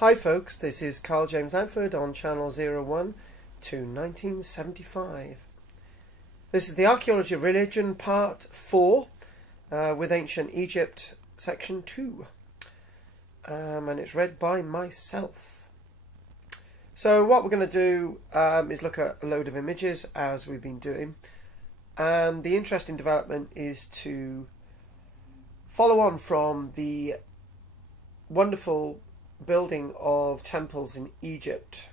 Hi folks, this is Karl-James on channel 01 to 1975. This is the Archaeology of Religion part 4 with Ancient Egypt section 2 and it's read by myself. So what we're going to do is look at a load of images as we've been doing, and the interesting development is to follow on from the wonderful building of temples in Egypt,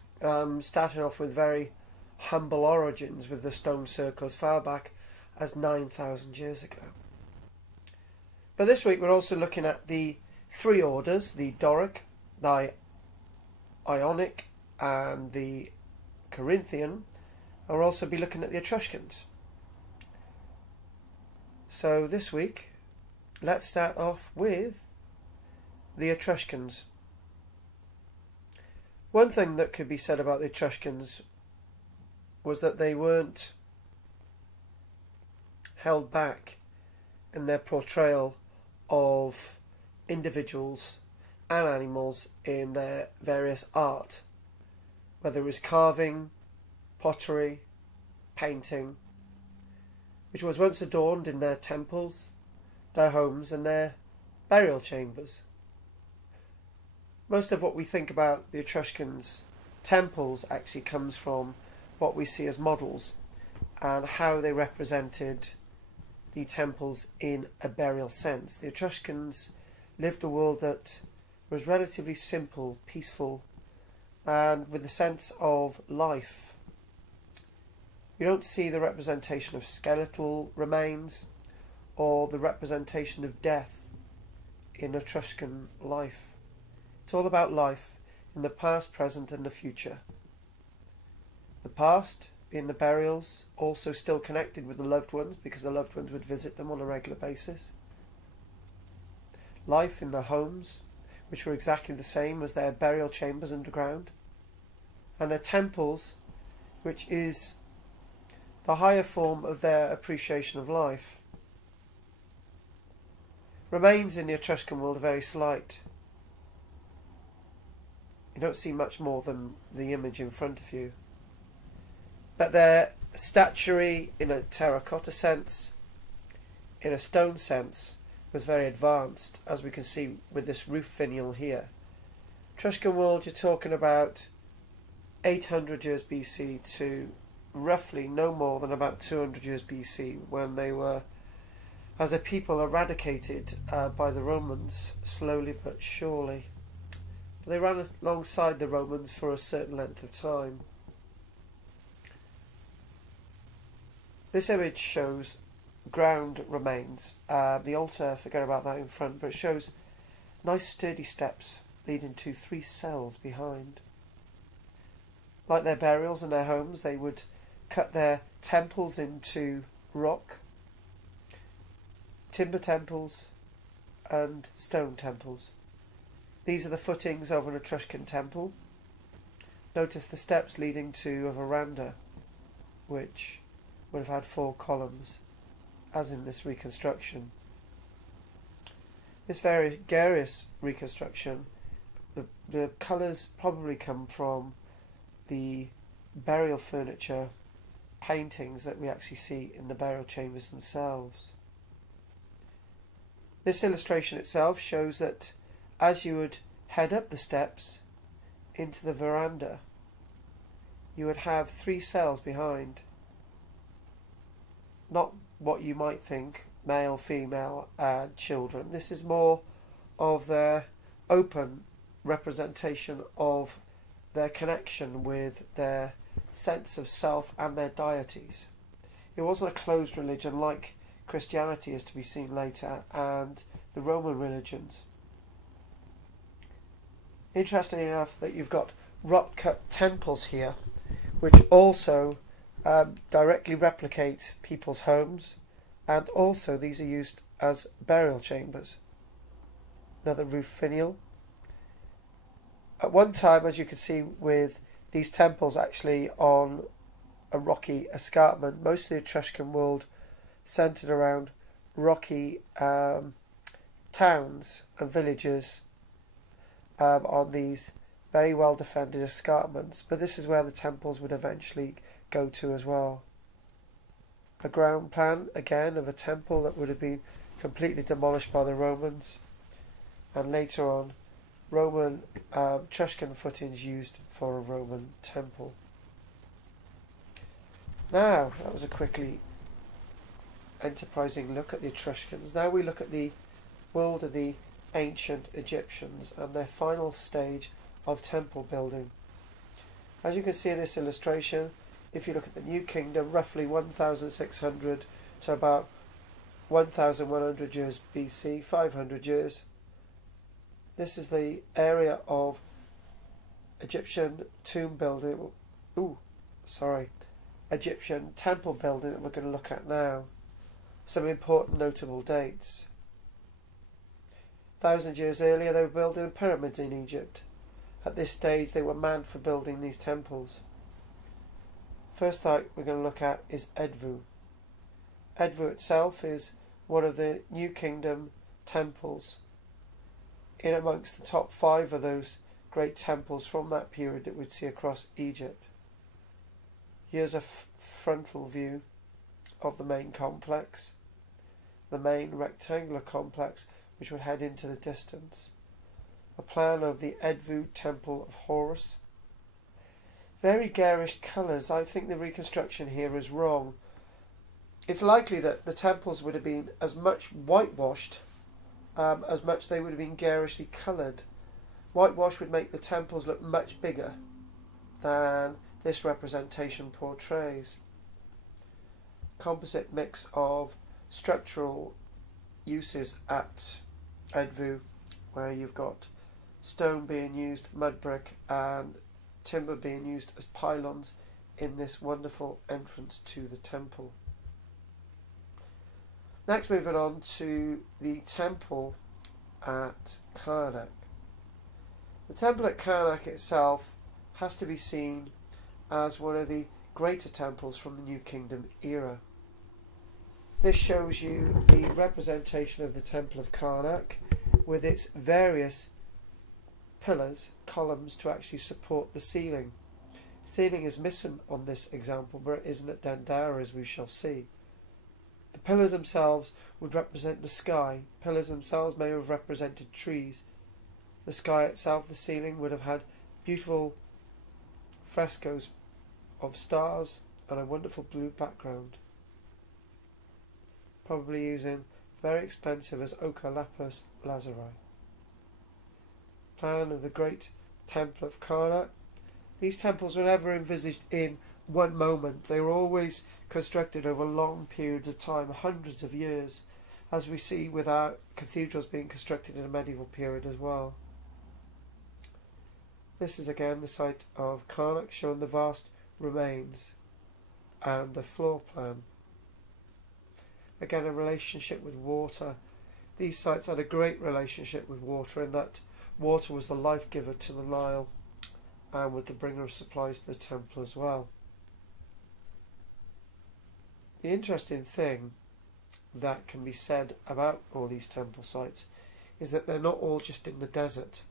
starting off with very humble origins with the stone circle as far back as 9,000 years ago. But this week we're also looking at the three orders, the Doric, the Ionic and the Corinthian, and we'll also be looking at the Etruscans. So this week let's start off with the Etruscans. One thing that could be said about the Etruscans was that they weren't held back in their portrayal of individuals and animals in their various art, whether it was carving, pottery, painting, which was once adorned in their temples, their homes and their burial chambers. Most of what we think about the Etruscans' temples actually comes from what we see as models and how they represented the temples in a burial sense. The Etruscans lived a world that was relatively simple, peaceful, and with a sense of life. You don't see the representation of skeletal remains or the representation of death in Etruscan life. It's all about life in the past, present and the future. The past being the burials, also still connected with the loved ones because the loved ones would visit them on a regular basis. Life in their homes, which were exactly the same as their burial chambers underground. And their temples, which is the higher form of their appreciation of life. Remains in the Etruscan world are very slight. You don't see much more than the image in front of you. But their statuary in a terracotta sense, in a stone sense, was very advanced, as we can see with this roof finial here. Etruscan world, you're talking about 800 years BC to roughly no more than about 200 years BC, when they were, as a people, eradicated by the Romans, slowly but surely. They ran alongside the Romans for a certain length of time. This image shows ground remains. The altar, forget about that in front, but it shows nice sturdy steps leading to 3 cells behind. Like their burials and their homes, they would cut their temples into rock, timber temples and stone temples. These are the footings of an Etruscan temple. Notice the steps leading to a veranda, which would have had 4 columns, as in this reconstruction. This very various reconstruction, the colours probably come from the burial furniture paintings that we actually see in the burial chambers themselves. This illustration itself shows that as you would head up the steps into the veranda, you would have 3 cells behind. Not what you might think, male, female and children. This is more of their open representation of their connection with their sense of self and their deities. It wasn't a closed religion like Christianity is to be seen later and the Roman religions. Interesting enough that you've got rock-cut temples here, which also directly replicate people's homes, and also these are used as burial chambers. Another roof finial. At one time, as you can see with these temples actually on a rocky escarpment, most of the Etruscan world centred around rocky towns and villages on these very well defended escarpments, but this is where the temples would eventually go to as well. A ground plan again of a temple that would have been completely demolished by the Romans, and later on Roman Etruscan footings used for a Roman temple. Now, that was a quickly enterprising look at the Etruscans. Now we look at the world of the ancient Egyptians and their final stage of temple building. As you can see in this illustration, if you look at the New Kingdom, roughly 1600 to about 1100 years BC, 500 years. This is the area of Egyptian tomb building, Egyptian temple building that we're going to look at now. Some important notable dates. 1,000 years earlier they were building pyramids in Egypt. At this stage they were manned for building these temples. First site we're going to look at is Edfu. Edfu itself is one of the New Kingdom temples, in amongst the top 5 of those great temples from that period that we'd see across Egypt. Here's a frontal view of the main complex, the main rectangular complex which would head into the distance. A plan of the Edfu Temple of Horus. Very garish colours. I think the reconstruction here is wrong. It's likely that the temples would have been as much whitewashed as much they would have been garishly coloured. Whitewash would make the temples look much bigger than this representation portrays. Composite mix of structural uses at Edfu, where you've got stone being used, mud brick and timber being used as pylons in this wonderful entrance to the temple. Next, moving on to the temple at Karnak. The temple at Karnak itself has to be seen as one of the greater temples from the New Kingdom era. This shows you the representation of the Temple of Karnak with its various pillars, columns to actually support the ceiling. Ceiling is missing on this example, but it isn't at Dendera, as we shall see. The pillars themselves would represent the sky. Pillars themselves may have represented trees. The sky itself, the ceiling, would have had beautiful frescoes of stars and a wonderful blue background. Probably using very expensive as ochre lapis lazuli. Plan of the great Temple of Karnak. These temples were never envisaged in one moment. They were always constructed over long periods of time, hundreds of years, as we see with our cathedrals being constructed in a medieval period as well. This is again the site of Karnak, showing the vast remains and a floor plan. Again, a relationship with water. These sites had a great relationship with water, in that water was the life giver to the Nile and was the bringer of supplies to the temple as well. The interesting thing that can be said about all these temple sites is that they're not all just in the desert.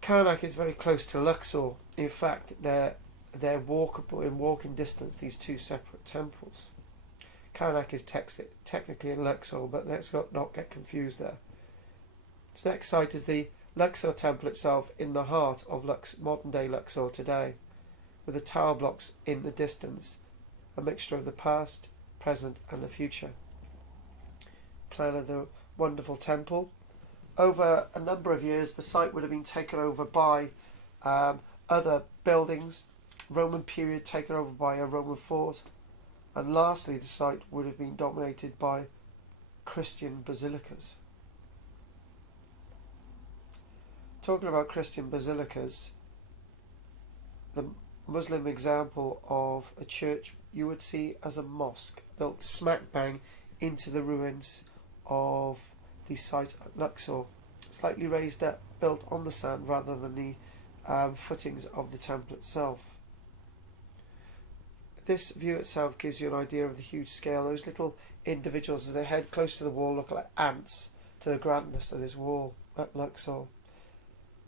Karnak is very close to Luxor. In fact, they're walkable in walking distance, these two separate temples. Karnak is technically in Luxor, but let's not get confused there. This next site is the Luxor Temple itself, in the heart of modern day Luxor today, with the tower blocks in the distance, a mixture of the past, present and the future. Plan of the wonderful temple. Over a number of years the site would have been taken over by other buildings, Roman period taken over by a Roman fort, and lastly the site would have been dominated by Christian basilicas. Talking about Christian basilicas, the Muslim example of a church you would see as a mosque built smack bang into the ruins of the site at Luxor, slightly raised up, built on the sand rather than the footings of the temple itself. This view itself gives you an idea of the huge scale. Those little individuals as they head close to the wall look like ants to the grandness of this wall at Luxor.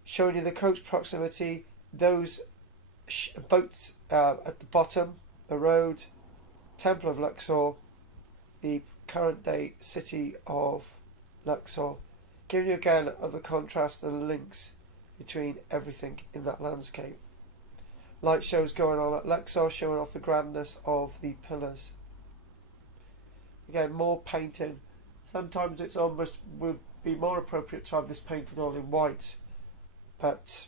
showing you the close proximity, those boats at the bottom, the road, Temple of Luxor, the current day city of Luxor, giving you again of the contrast and the links between everything in that landscape. Light shows going on at Luxor, showing off the grandness of the pillars. Again, more painting. Sometimes it's almost would be more appropriate to have this painted all in white, but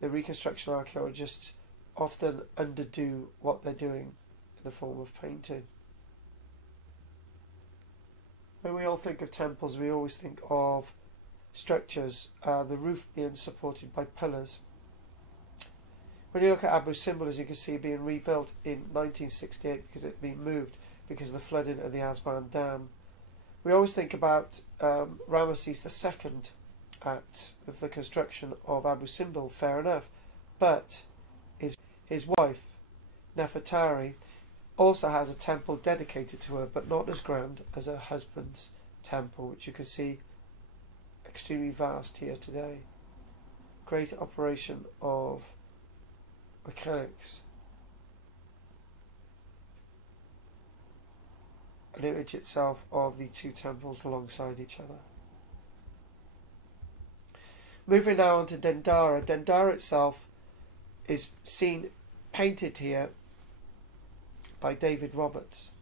the reconstruction archaeologists often underdo what they're doing in the form of painting. When we all think of temples, we always think of structures, the roof being supported by pillars. When you look at Abu Simbel, as you can see, being rebuilt in 1968 because it had been moved because of the flooding of the Aswan Dam, we always think about Ramesses II of the construction of Abu Simbel, fair enough, but his wife, Nefertari, also has a temple dedicated to her, but not as grand as her husband's temple, which you can see extremely vast here today. Great operation of mechanics. An image itself of the two temples alongside each other. Moving now on to Dendara. Dendara itself is seen painted here by David Roberts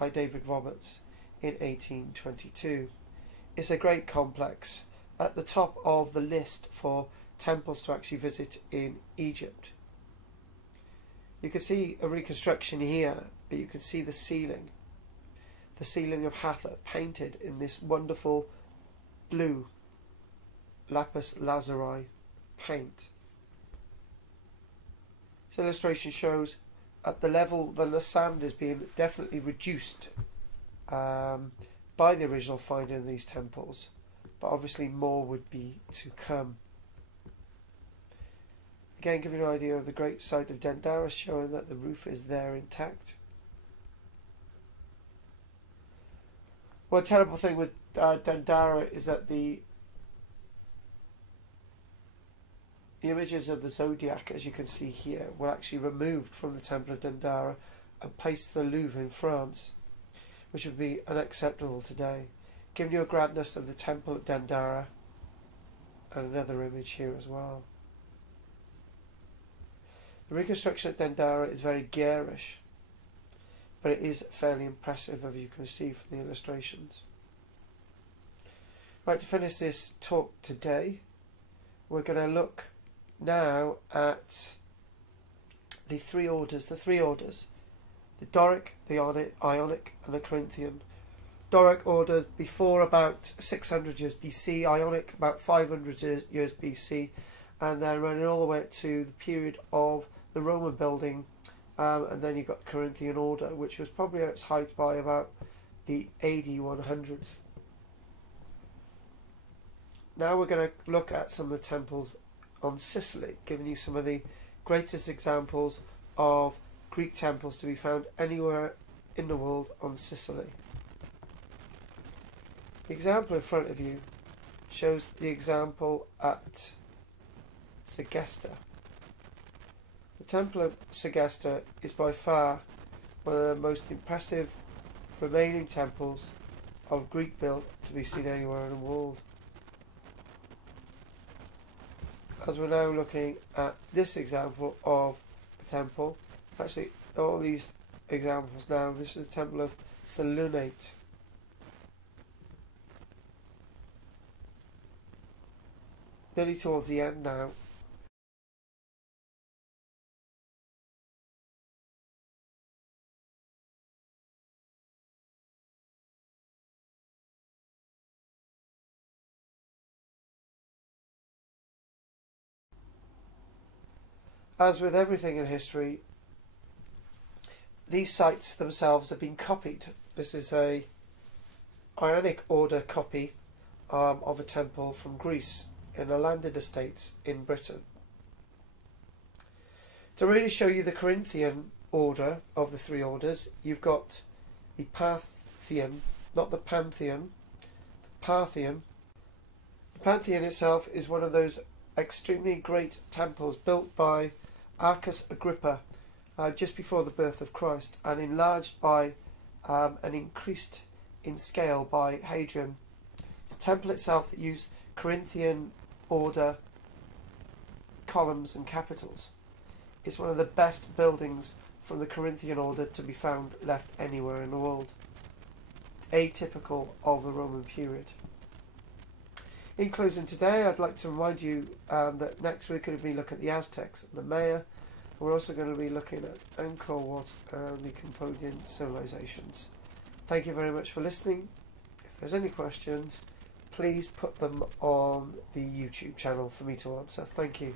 in 1822. It's a great complex at the top of the list for temples to actually visit in Egypt. You can see a reconstruction here, but you can see the ceiling of Hathor painted in this wonderful blue lapis lazuli paint. This illustration shows at the level that the sand is being definitely reduced by the original finding of these temples, but obviously more would be to come. Again, giving you an idea of the great site of Dendara, showing that the roof is there intact. One terrible thing with Dendara is that the images of the zodiac, as you can see here, were actually removed from the Temple of Dendara and placed to the Louvre in France, which would be unacceptable today. Giving you a grandness of the Temple of Dendara, and another image here as well. The reconstruction at Dendara is very garish, but it is fairly impressive, as you can see from the illustrations. Right, to finish this talk today, we're going to look now at the three orders. The Doric, the Ionic and the Corinthian. Doric order before about 600 years BC, Ionic about 500 years BC, and then running all the way to the period of the Roman building, and then you've got the Corinthian order, which was probably at its height by about the AD 100s. Now we're going to look at some of the temples on Sicily, giving you some of the greatest examples of Greek temples to be found anywhere in the world on Sicily. The example in front of you shows the example at Segesta. The Temple of Segesta is by far one of the most impressive remaining temples of Greek build to be seen anywhere in the world. As we're now looking at this example of a temple, actually all these examples now, this is the Temple of Selunate. Nearly towards the end now. As with everything in history, these sites themselves have been copied. This is a Ionic order copy of a temple from Greece in the landed estates in Britain. To really show you the Corinthian order of the three orders, you've got the Parthian, not the Pantheon, the Parthian. The Pantheon itself is one of those extremely great temples built by Arcus Agrippa just before the birth of Christ, and enlarged by and increased in scale by Hadrian. The temple itself used Corinthian order columns and capitals. It's one of the best buildings from the Corinthian order to be found left anywhere in the world, atypical of the Roman period. In closing today, I'd like to remind you that next week we're going to be looking at the Aztecs and the Maya. We're also going to be looking at Angkor Wat and the Cambodian civilizations. Thank you very much for listening. If there's any questions, please put them on the YouTube channel for me to answer. Thank you.